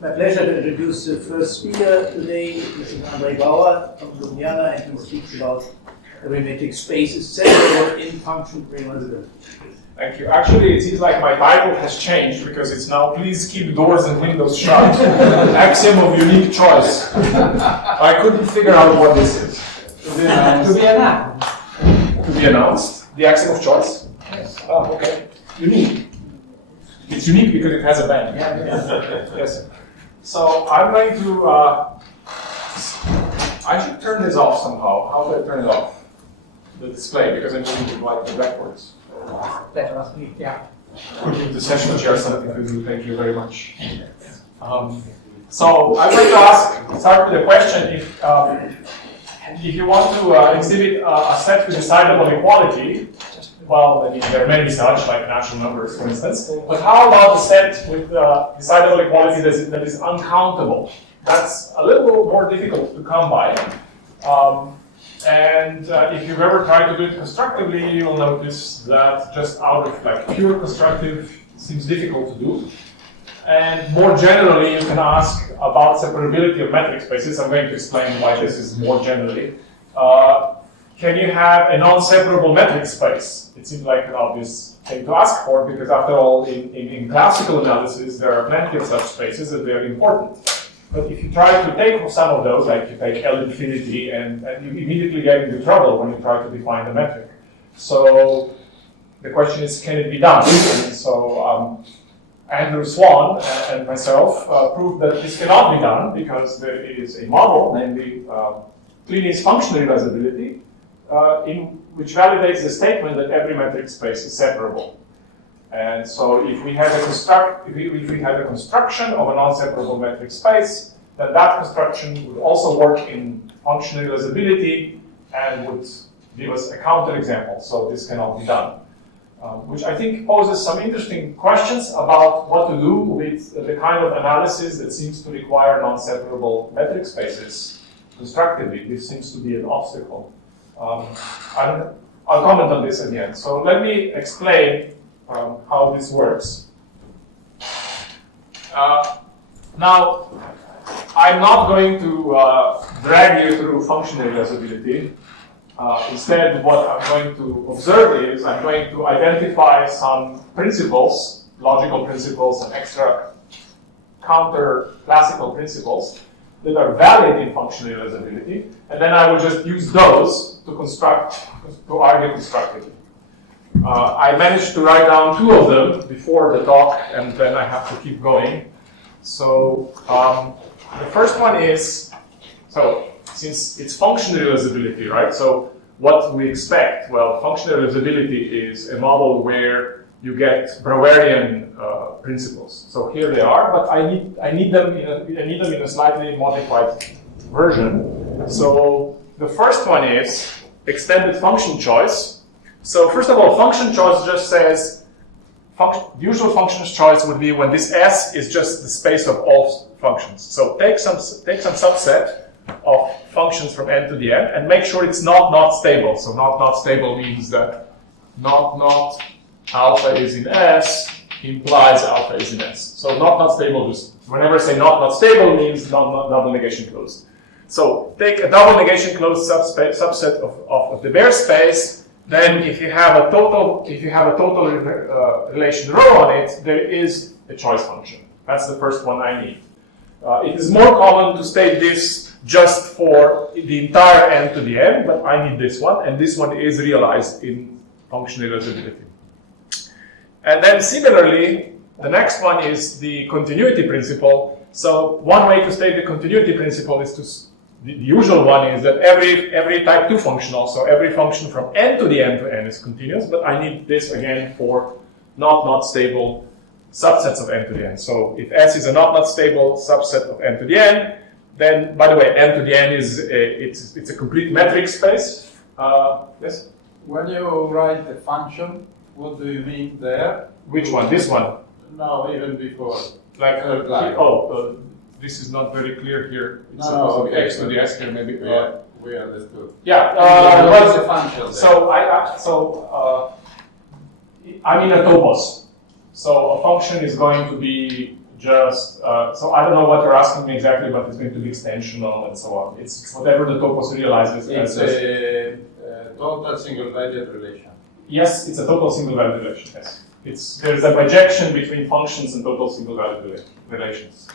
My pleasure to introduce the first speaker today. This is Andrej Bauer from Ljubljana, and he speaks about arithmetic spaces separable in function realizability. Thank you. Actually, it seems like my title has changed because it's now please keep doors and windows shut. Axiom of unique choice. I couldn't figure out what this is. To be announced. To be announced? The axiom of choice? Yes. Oh, okay. Unique. It's unique because it has a band. Yeah. Yes. So I'm going to, I should turn this off somehow. How do I turn it off? The display, because I'm moving it like the backwards. Pleasure, ask me. Yeah. Could you the session chair something to do? Thank you very much. So I'm going to start with a question. If you want to exhibit a set with decidable equality, well, I mean, there are many such, like natural numbers, for instance. But how about a set with decidable equality that is uncountable? That's a little more difficult to come by. And if you've ever tried to do it constructively, you'll notice that just out of like pure constructive seems difficult to do. And more generally, you can ask about separability of metric spaces. I'm going to explain why this is more generally. Can you have a non-separable metric space? It seems like an obvious thing to ask for, because after all, in classical analysis, there are plenty of such spaces that they're important. But if you try to take some of those, like you take L infinity, and you immediately get into trouble when you try to define the metric. So the question is, can it be done? And so Andrew Swan and myself proved that this cannot be done because there is a model, namely Plini's function realizability, which validates the statement that every metric space is separable. And so if we have a construction of a non-separable metric space, then that construction would also work in function realizability and would give us a counterexample. So this cannot be done. Which I think poses some interesting questions about what to do with the kind of analysis that seems to require non-separable metric spaces constructively. This seems to be an obstacle. I'll comment on this at the end. So let me explain how this works. Now, I'm not going to drag you through function realizability. Instead, what I'm going to observe is I'm going to identify some principles, logical principles and extra counter classical principles that are valid in function realizability, and then I will just use those to argue constructively. I managed to write down 2 of them before the talk, and then I have to keep going. So the first one is, so since it's function realizability, right? So what we expect? Well, function realizability is a model where you get Brouwerian principles. So here they are, but I need them in a slightly modified version. So the first one is extended function choice. So first of all, function choice just says usual functions choice would be when this S is just the space of all functions. So take some subset of functions from n to the n and make sure it's not stable. So not stable means that not alpha is in S implies alpha is in S. So not stable, just whenever I say not stable means not double negation closed. So take a double negation closed subset of the bare space. Then if you have a total relation rho on it, there is a choice function. That's the first one I need. It is more common to state this just for the entire n to the n, but I need this one, and this one is realized in function realizability. And then similarly, the next one is the continuity principle. So one way to state the continuity principle is the usual one is that every type 2 functional, so every function from n to the n to n is continuous, but I need this again for not stable subsets of n to the n. So if S is a not stable subset of n to the n, then, by the way, n to the n is it's a complete metric space. Yes? When you write the function, what do you mean there? Which one? This one? No, even before. Like, this is not very clear here. It's No, supposed to be okay. x to the s here, maybe. We understood. Yeah. What is the function there? So I'm in a topos. So a function is going to be just, so I don't know what you're asking me exactly, but it's going to be extensional and so on. It's whatever the topos realizes. It's a total single valued relation. Yes, it's a total single valued relation, yes. There's a projection between functions and total single valued relations.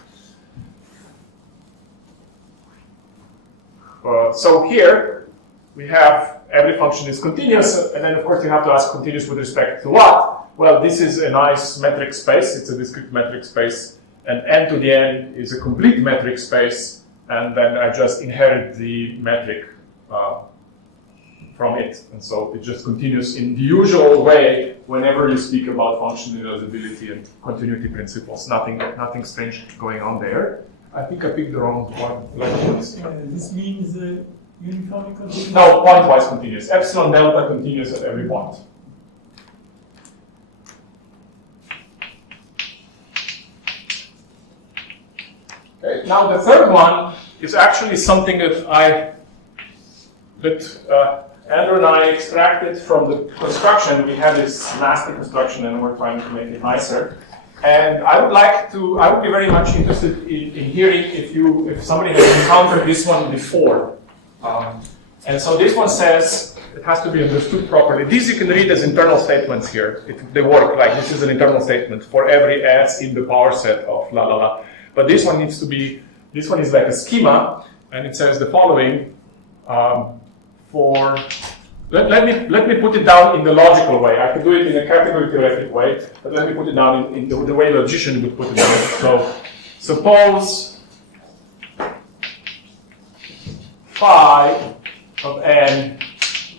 So here, we have every function is continuous, and then of course you have to ask continuous with respect to what? Well, this is a nice metric space, it's a discrete metric space, and n to the n is a complete metric space, and then I just inherit the metric from it. And so it just continues in the usual way whenever you speak about function realizability and continuity principles. Nothing strange going on there. I think I picked the wrong one. This means uniformly continuous? No, pointwise continuous. Epsilon delta continuous at every point. Okay. Now the third one is actually something that Andrew and I extracted from the construction. We had this nasty construction and we're trying to make it nicer. And I would be very much interested in hearing if somebody has encountered this one before. And so this one says, it has to be understood properly. These you can read as internal statements here. They work like this is an internal statement for every s in the power set of la la la. But this one needs to be, this one is like a schema, and it says the following, let me put it down in the logical way. I could do it in a category theoretic way, but let me put it down in the way a logician would put it down. So suppose phi of n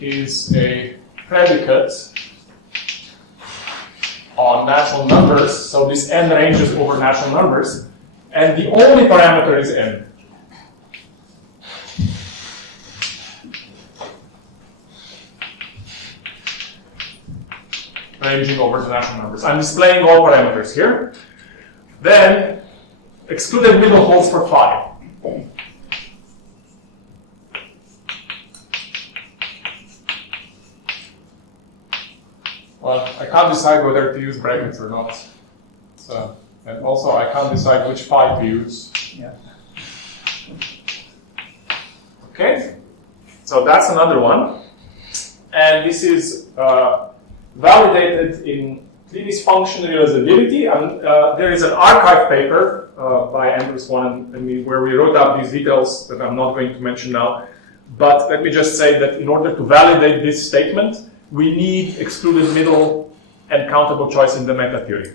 is a predicate on natural numbers, so this n ranges over natural numbers, and the only parameter is n. Ranging over the natural numbers. I'm displaying all parameters here. Then, excluded middle holds for phi. Well, I can't decide whether to use brackets or not. So, and also I can't decide which phi to use. Yeah. Okay, so that's another one. And this is validated in Klee's function realizability. And there is an archive paper by Andrej Bauer and me where we wrote up these details that I'm not going to mention now. But let me just say that in order to validate this statement, we need excluded middle and countable choice in the meta theory.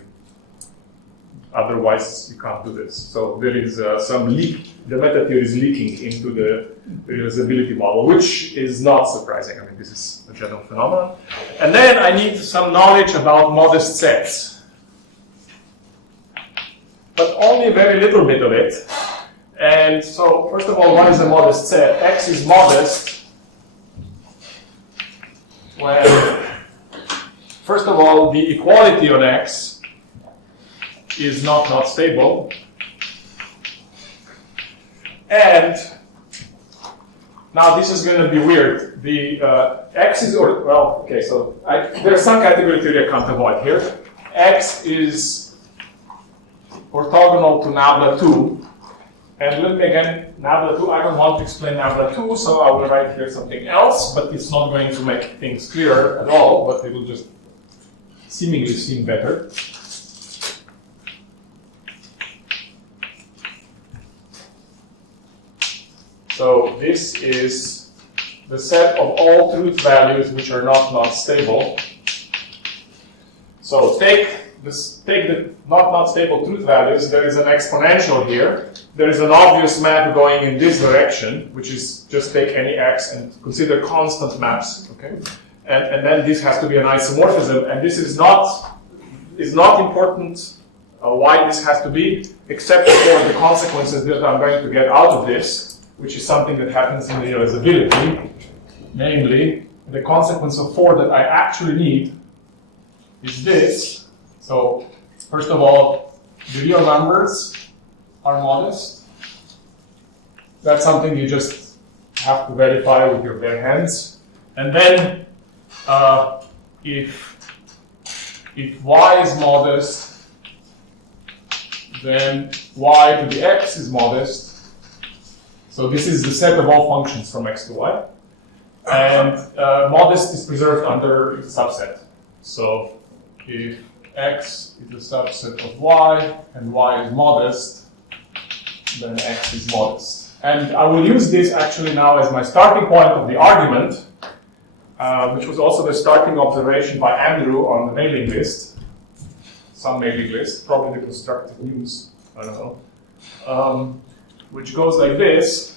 Otherwise, you can't do this. So there is some leak. The meta theory is leaking into the realizability model, which is not surprising. I mean, this is a general phenomenon. And then I need some knowledge about modest sets. But only a very little bit of it. And so, first of all, what is a modest set? X is modest when, first of all, the equality on X is not stable. And now this is going to be weird. The X is, so there's some category theory I can't avoid here. X is orthogonal to nabla 2. And let me again, nabla 2, I don't want to explain nabla 2, so I will write here something else, but it's not going to make things clearer at all, but it will just seemingly seem better. So this is the set of all truth values which are not stable. So take the not stable truth values. There is an exponential here. There is an obvious map going in this direction, which is just take any x and consider constant maps. Okay, and then this has to be an isomorphism, and this is not important. Why this has to be, except for the consequences that I'm going to get out of this, which is something that happens in realizability, namely the consequence of 4 that I actually need is this. So first of all, the real numbers are modest. That's something you just have to verify with your bare hands. And then if y is modest, then y to the x is modest. So this is the set of all functions from x to y. And modest is preserved under its subset. So if x is a subset of y and y is modest, then x is modest. And I will use this actually now as my starting point of the argument, which was also the starting observation by Andrew on the mailing list. Some mailing list, probably the Constructive News, I don't know. Which goes like this.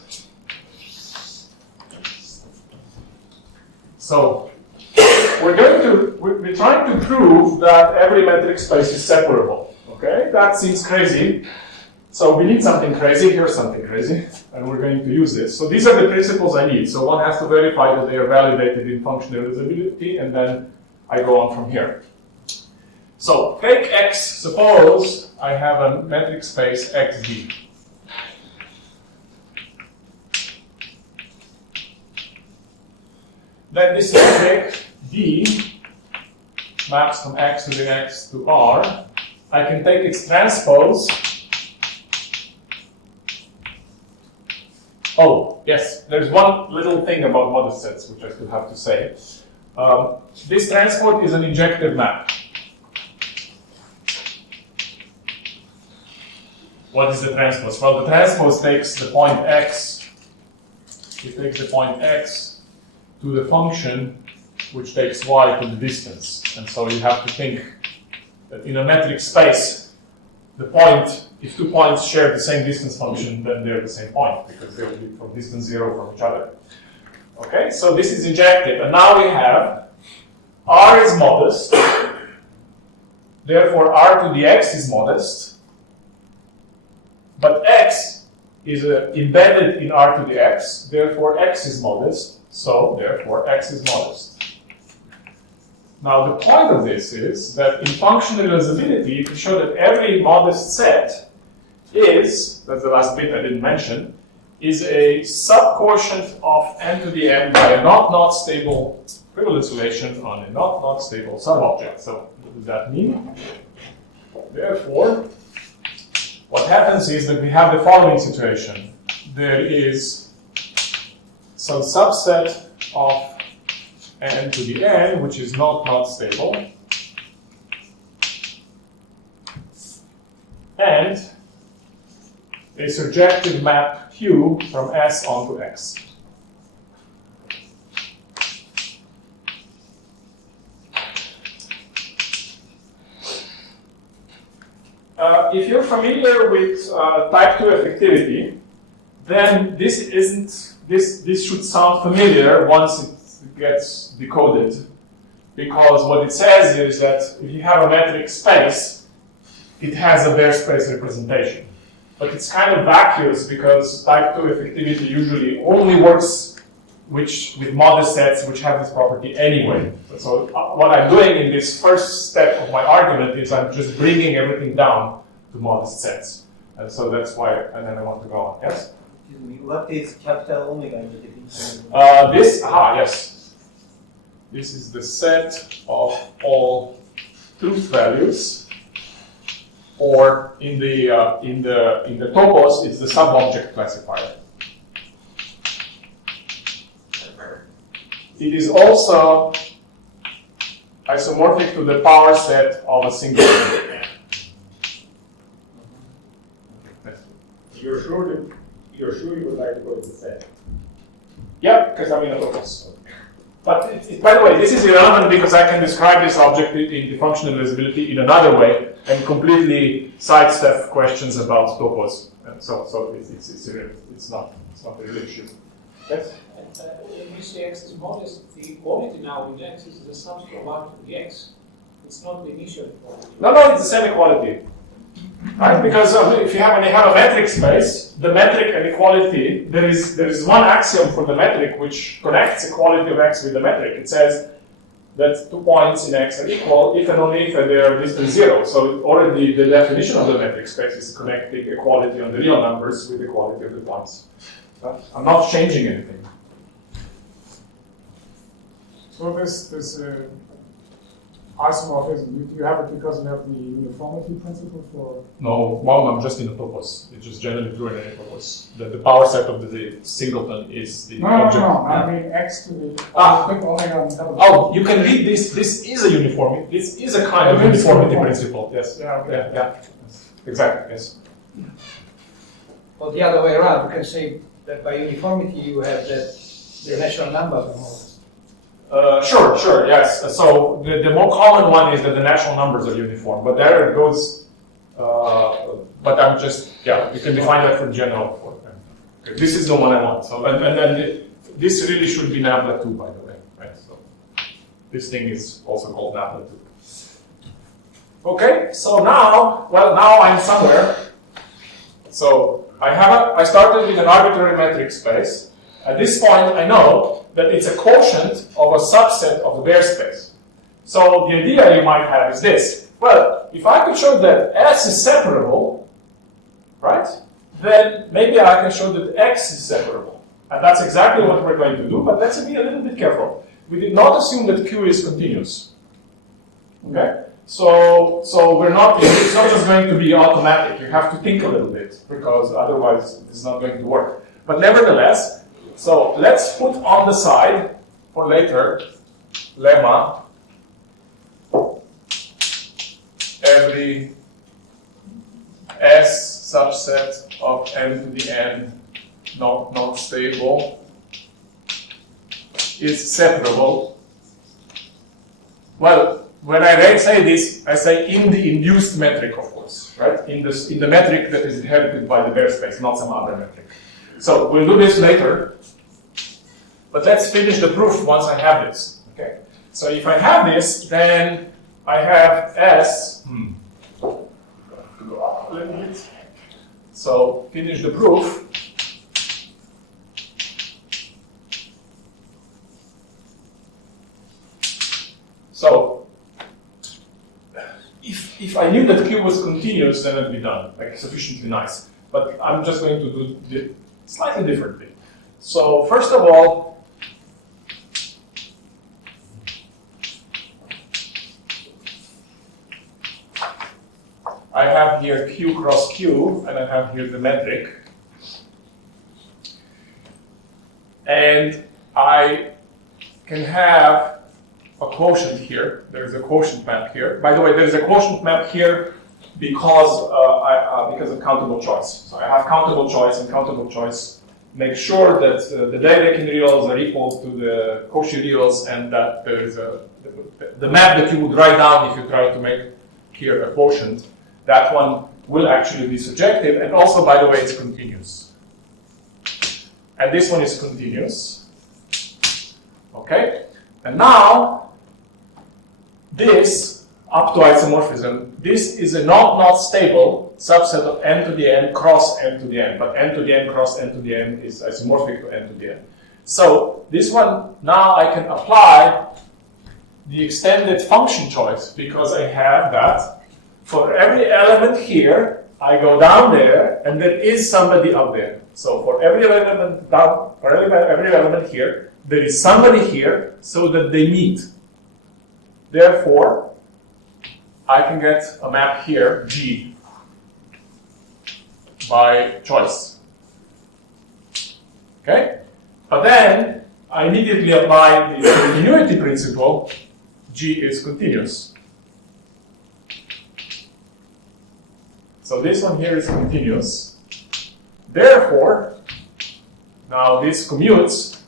So we're trying to prove that every metric space is separable. Okay, that seems crazy. So we need something crazy. Here's something crazy, and we're going to use this. So these are the principles I need. So one has to verify that they are validated in function realizability, and then I go on from here. So take X. Suppose I have a metric space XD. Then this metric D maps from X to the X to R. I can take its transpose. Oh, yes, there's one little thing about modest sets which I still have to say. This transport is an injective map. What is the transpose? Well, the transpose takes the point X. It takes the point X to the function which takes y to the distance. And so you have to think that in a metric space, the point, if two points share the same distance function, then they're the same point because they will be from distance 0 from each other. Okay, so this is injective. And now we have R is modest, therefore R to the X is modest, but X is embedded in R to the X, therefore X is modest. So, therefore, X is modest. Now, the point of this is that in function realizability, you can show that every modest set is, that's the last bit I didn't mention, is a subquotient of n to the n by a not stable equivalence relation on a not stable subobject. So, what does that mean? Therefore, what happens is that we have the following situation. There is some subset of n to the n, which is not stable, and a surjective map Q from S onto X. If you're familiar with type 2 effectivity, then this should sound familiar once it gets decoded, because what it says is that if you have a metric space, it has a bare space representation. But it's kind of vacuous because type 2 effectivity usually only works with modest sets which have this property anyway. So what I'm doing in this first step of my argument is I'm just bringing everything down to modest sets. And so that's why, and then I want to go on. Yes? What is capital omega in the definition? Yes. This is the set of all truth values, or in the topos, it's the subobject classifier. It is also isomorphic to the power set of a single number. You're sure you would like to go to the set? Yeah, because I'm in a topos. But by the way, this is irrelevant because I can describe this object in the functional realizability in another way and completely sidestep questions about topos. And so it's irrelevant. It's not a real issue. Yes? When you say x is modest, the equality now with x is the sum of 1 to the x. It's not the initial equality. No, it's the same equality. Right? Because when you have a metric space, the metric and equality, there is one axiom for the metric which connects equality of x with the metric. It says that 2 points in x are equal if and only if they are distance 0. So already the definition of the metric space is connecting equality on the real numbers with equality of the points. So I'm not changing anything. So this isomorphism? Do you have it because you have the uniformity principle for? No, well, I'm just in a topos. It's just generally true in any topos. The power set of the singleton is the object. No. I mean x to the big omega on top of Oh, you can read this. This is a uniformity. This is a kind of uniformity principle. Yes. Yeah, okay. Yeah. Exactly. Yes. Or the other way around, you can say that by uniformity you have that the natural numbers are more. Sure, yes. So the more common one is that the natural numbers are uniform, but there it goes. But I'm just, you can define that for general. Okay, this is the one I want. So and then this really should be nabla 2, by the way, right? So this thing is also called nabla 2. Okay, so now I'm somewhere. So I started with an arbitrary metric space. At this point, I know that it's a quotient of a subset of the bare space. So the idea you might have is this. Well, if I could show that S is separable, right, then maybe I can show that X is separable. And that's exactly what we're going to do, but let's be a little bit careful. We did not assume that Q is continuous. Okay? So we're not, it's not just going to be automatic. You have to think a little bit, because otherwise it's not going to work. But nevertheless, so let's put on the side for later lemma every S subset of n to the n not stable is separable. Well, when I say this, I say in the induced metric, of course, right? In the metric that is inherited by the bare space, not some other metric. So we'll do this later, but let's finish the proof once I have this. Okay. So if I have this, then I have S. Go up a little bit. So finish the proof. So if I knew that Q was continuous, then it'd be done, like sufficiently nice. But I'm just going to do it slightly differently. So first of all, I have here Q cross Q, and I have here the metric. And I can have a quotient here. There's a quotient map here. By the way, there's a quotient map here because of countable choice. So I have countable choice, and countable choice makes sure that the Dirac reals are equal to the Cauchy reals, and that there is the map that you would write down if you try to make here a quotient. That one will actually be surjective, and also, by the way, it's continuous. And this one is continuous. Okay? And now, this, up to isomorphism, this is a not stable subset of n to the n cross n to the n. But n to the n cross n to the n is isomorphic to n to the n. So, this one, now I can apply the extended function choice, because I have that. For every element here, I go down there, and there is somebody up there. So for every element down, for every element here, there is somebody here, so that they meet. Therefore, I can get a map here, G, by choice. Okay? But then, I immediately apply the continuity principle. G is continuous. So this one here is continuous. Therefore, now this commutes.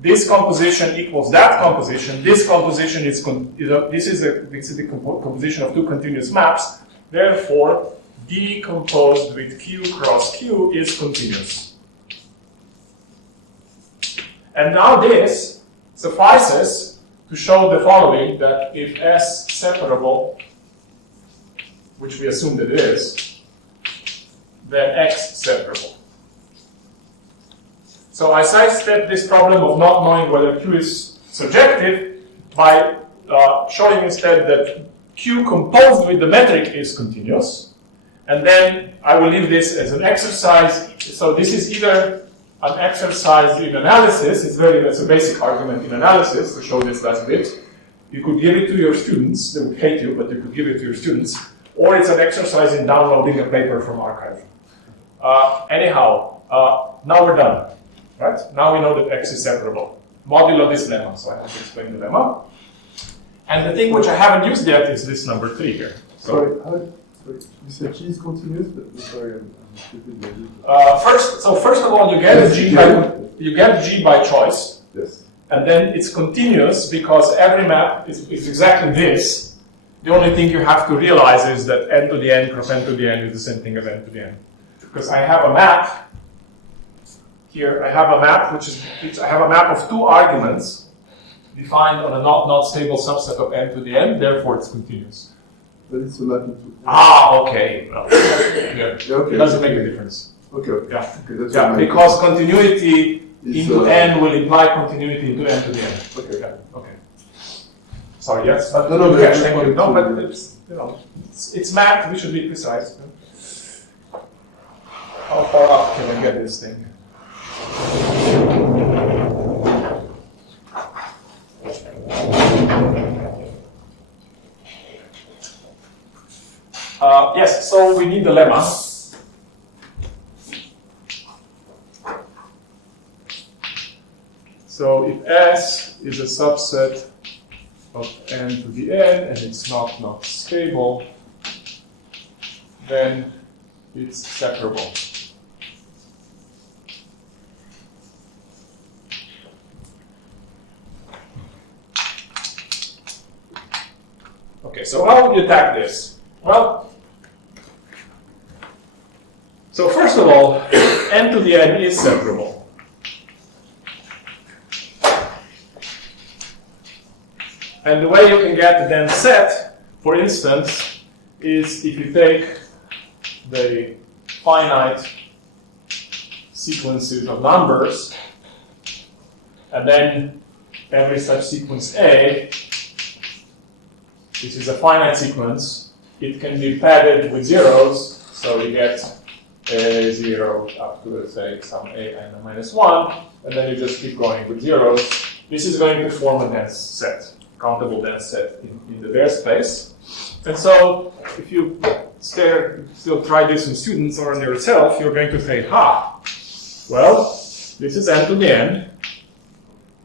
This composition equals that composition. This composition is the composition of two continuous maps. Therefore, D composed with Q cross Q is continuous. And now this suffices to show the following, that if S separable, which we assume that it is, then X separable. So I sidestep this problem of not knowing whether Q is surjective by showing instead that Q composed with the metric is continuous. And then I will leave this as an exercise. So this is either an exercise in analysis. It's a basic argument in analysis to show this last bit. You could give it to your students, they would hate you, but you could give it to your students, or it's an exercise in downloading a paper from archive. Anyhow, now we're done, right? Now we know that X is separable. Modulo this lemma, so I have to explain the lemma. And the thing which I haven't used yet is this number 3 here. So, sorry, you said G is continuous, but sorry, I'm stupid. first of all, you get G by choice. Yes. And then it's continuous because every map is exactly this. The only thing you have to realize is that n to the n cross n to the n is the same thing as n to the n. Because I have a map here. I have a map I have a map of 2 arguments defined on a not stable subset of n to the n. Therefore, it's continuous. But it's a map into. Okay. Well, Okay. It doesn't make a difference. Okay. Yeah. Okay, that's Yeah, because continuity into n will imply continuity into n to the n. Okay. Yeah. Okay. Sorry. Yes. But No, yeah, thank you. No, but it's math. We should be precise. How far up can I get this thing? Yes, so we need the lemma. So if S is a subset of n to the n and it's not stable, then it's separable. Okay, so how would you attack this? Well, so first of all, n to the n is separable. And the way you can get the dense set, for instance, is if you take the finite sequences of numbers, and then every such sequence A, this is a finite sequence, it can be padded with zeros, so you get A0 up to, let's say, some A n minus 1, and then you just keep going with zeros. This is going to form a dense set, countable dense set in the bare space. And so, if you still try this on students or on yourself, you're going to say, well, this is n to the n,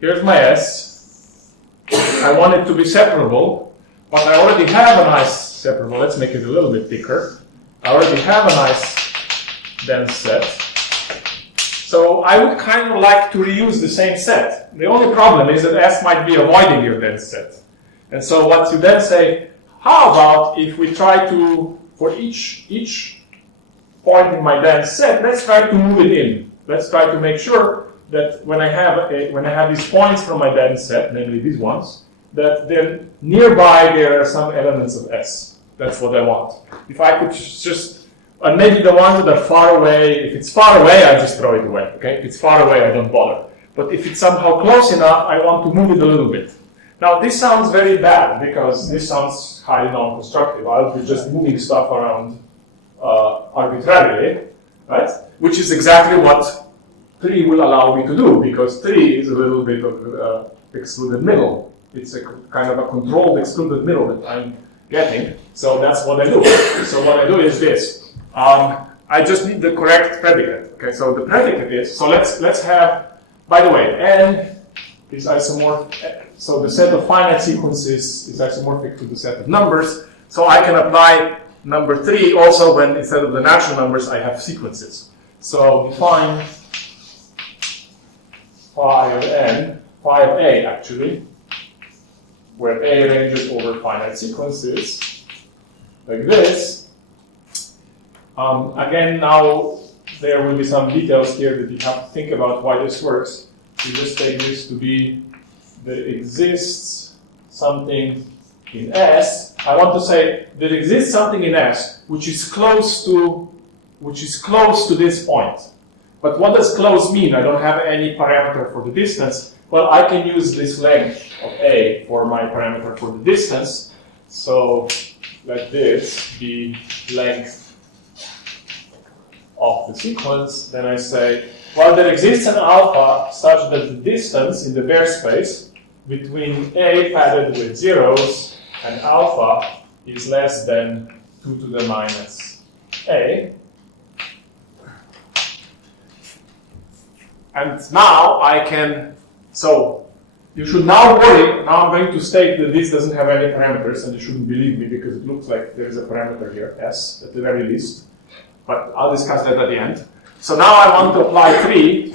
here's my S, I want it to be separable, but I already have a nice separable, let's make it a little bit thicker. I already have a nice dense set. So I would kind of like to reuse the same set. The only problem is that S might be avoiding your dense set. And so what you then say, how about if we try to, for each point in my dense set, let's try to move it in. Let's try to make sure that when I have these points from my dense set, namely these ones, that then nearby there are some elements of S. That's what I want. If I could just, and maybe the ones that are far away, if it's far away, I just throw it away, okay? If it's far away, I don't bother. But if it's somehow close enough, I want to move it a little bit. Now, this sounds very bad, because this sounds highly non-constructive. I'll be just moving stuff around arbitrarily, right? Which is exactly what 3 will allow me to do, because 3 is a little bit of excluded middle. It's a kind of a controlled excluded middle that I'm getting. So that's what I do. So what I do is this. I just need the correct predicate. Okay, so the predicate is, so let's have, by the way, n is isomorphic, so the set of finite sequences is isomorphic to the set of numbers. So I can apply number 3 also when instead of the natural numbers I have sequences. So define phi of n, phi of a actually, where A ranges over finite sequences, like this. Again, now there will be some details here that you have to think about why this works. You just take this to be that exists something in S. I want to say that exists something in S which is close to this point. But what does close mean? I don't have any parameter for the distance. Well, I can use this length of A for my parameter for the distance. So let this be length of the sequence. Then I say, well, there exists an alpha such that the distance in the bare space between A padded with zeros and alpha is less than 2 to the minus A. And now I can, so you should now worry, now I'm going to state that this doesn't have any parameters, and you shouldn't believe me because it looks like there is a parameter here, S, at the very least. But I'll discuss that at the end. So now I want to apply 3.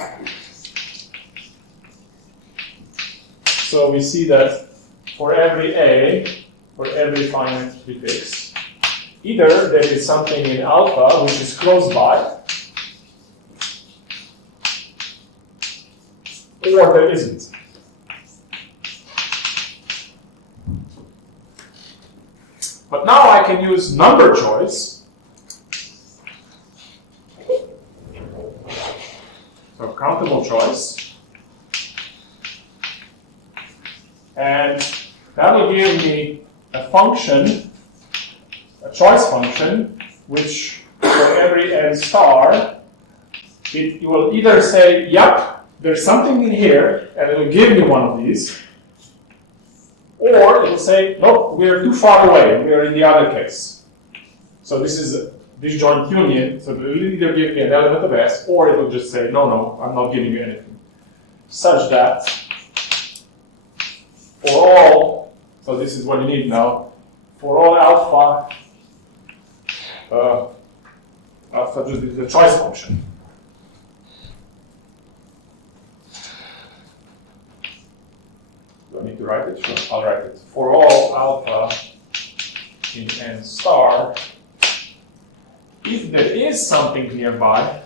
So we see that for every A, for every finite prefix, either there is something in alpha which is close by, or there isn't. But now I can use number choice. So countable choice. And that will give me a function, a choice function, which for every n star, you will either say, yep, there's something in here, and it will give me one of these, or it will say, nope, we're too far away, we are in the other case. So this is a disjoint union, so it will either give me an element of S, or it will just say, no, I'm not giving you anything. Such that for all, so this is what you need now, for all alpha, alpha just is the choice function. Do I need to write it? Sure, I'll write it. For all alpha in n star, if there is something nearby,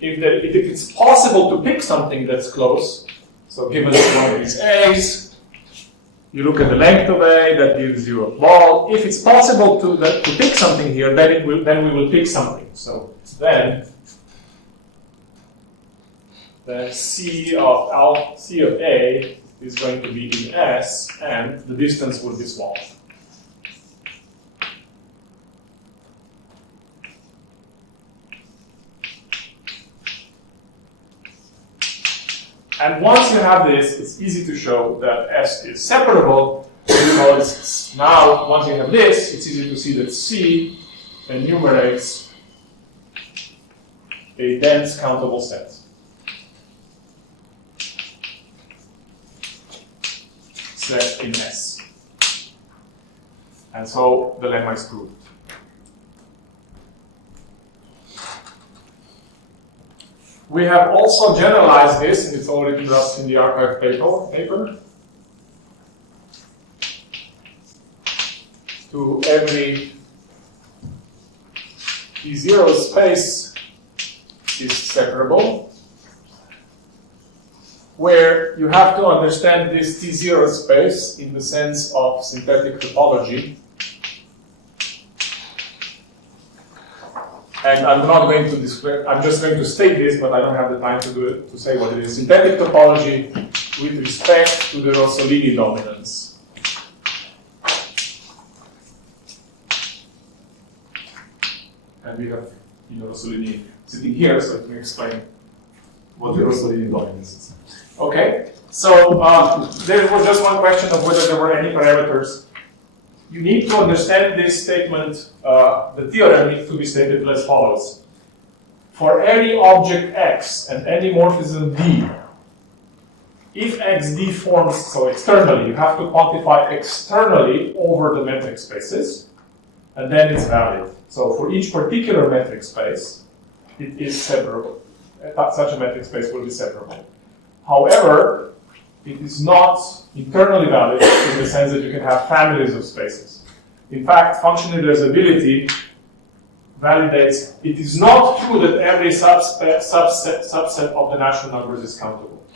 if it's possible to pick something that's close, so given one of these A's, you look at the length of A, that gives you a ball. If it's possible to pick something here, then we will pick something. So then C of A is going to be in S, and the distance will be small. And once you have this, it's easy to show that S is separable, because now, once you have this, it's easy to see that C enumerates a dense countable set. Set in S. And so the lemma is proved. We have also generalized this, and it's all written just in the archive paper, to every T0 space is separable, where you have to understand this T0 space in the sense of synthetic topology. And I'm not going to display, I'm just going to state this, but I don't have the time to do it, to say what it is. Synthetic topology with respect to the Rossolini dominance. And we have Rossolini sitting here, so I can explain what the Rossolini dominance is. Okay, so there was just one question of whether there were any parameters. You need to understand this statement, the theorem needs to be stated as follows. For any object X and any morphism D, if XD forms, so externally, you have to quantify externally over the metric spaces, and then it's valid. So for each particular metric space, it is separable. Such a metric space will be separable. However, it is not internally valid in the sense that you can have families of spaces. In fact, functional realizability validates it is not true that every subset of the natural numbers is countable.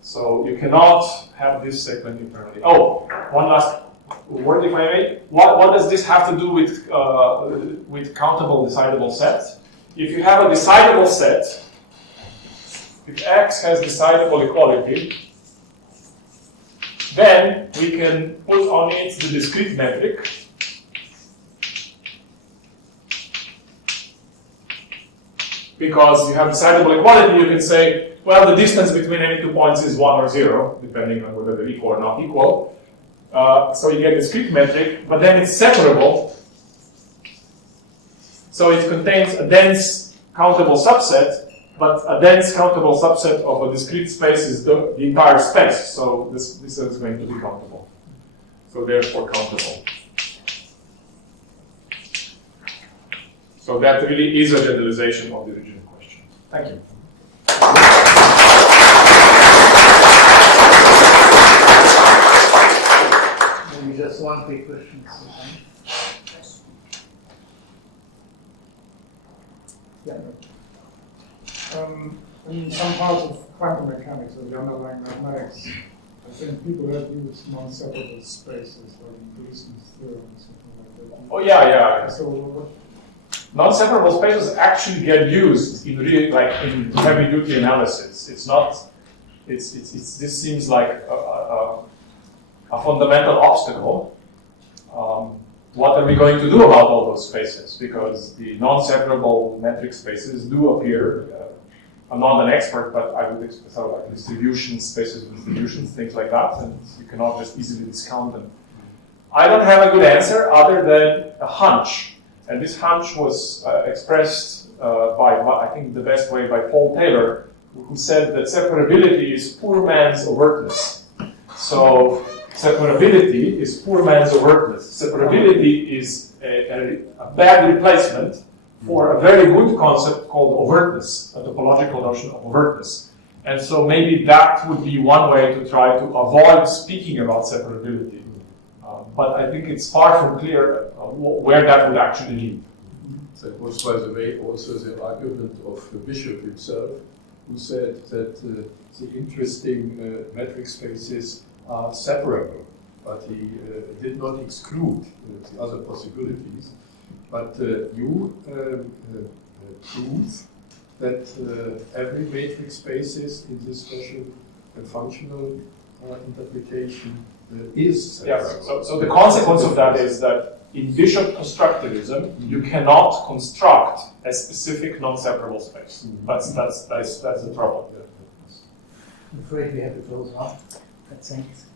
So you cannot have this segment internally. Oh, one last word, if I may. What does this have to do with countable decidable sets? If you have a decidable set, if X has decidable equality, then we can put on it the discrete metric. because you have decidable equality, you can say, well, the distance between any 2 points is 1 or 0, depending on whether they're equal or not equal. So you get a discrete metric, but then it's separable. So it contains a dense countable subset, but a dense countable subset of a discrete space is the entire space. So this is going to be countable. So therefore countable. So that really is a generalization of the original question. Thank you. Maybe just one quick question. Yeah. In some parts of quantum mechanics or the underlying mathematics, I think people have used non-separable spaces, like in Gleason's theorem or something like that. Oh yeah. So what? Non-separable spaces actually get used in in heavy-duty analysis. It's not. This seems like a fundamental obstacle. What are we going to do about all those spaces? Because the non-separable metric spaces do appear. I'm not an expert, but I would expect sort of like distributions, spaces of distributions, things like that, and you cannot just easily discount them. I don't have a good answer other than a hunch. And this hunch was expressed by, I think, the best way by Paul Taylor, who said that separability is poor man's overtness. So separability is poor man's overtness. Separability is a bad replacement for a very good concept called overtness, a topological notion of overtness. And so maybe that would be one way to try to avoid speaking about separability. But I think it's far from clear where that would actually lead. That was, by the way, also the argument of the bishop himself, who said that the interesting metric spaces are separable, but he did not exclude the other possibilities. But you prove that every matrix spaces in this special functional interpretation is separable. Yeah, so the consequence of that is that in bishop constructivism, you cannot construct a specific non-separable space. That's the trouble. I'm afraid we have to close off. Thanks.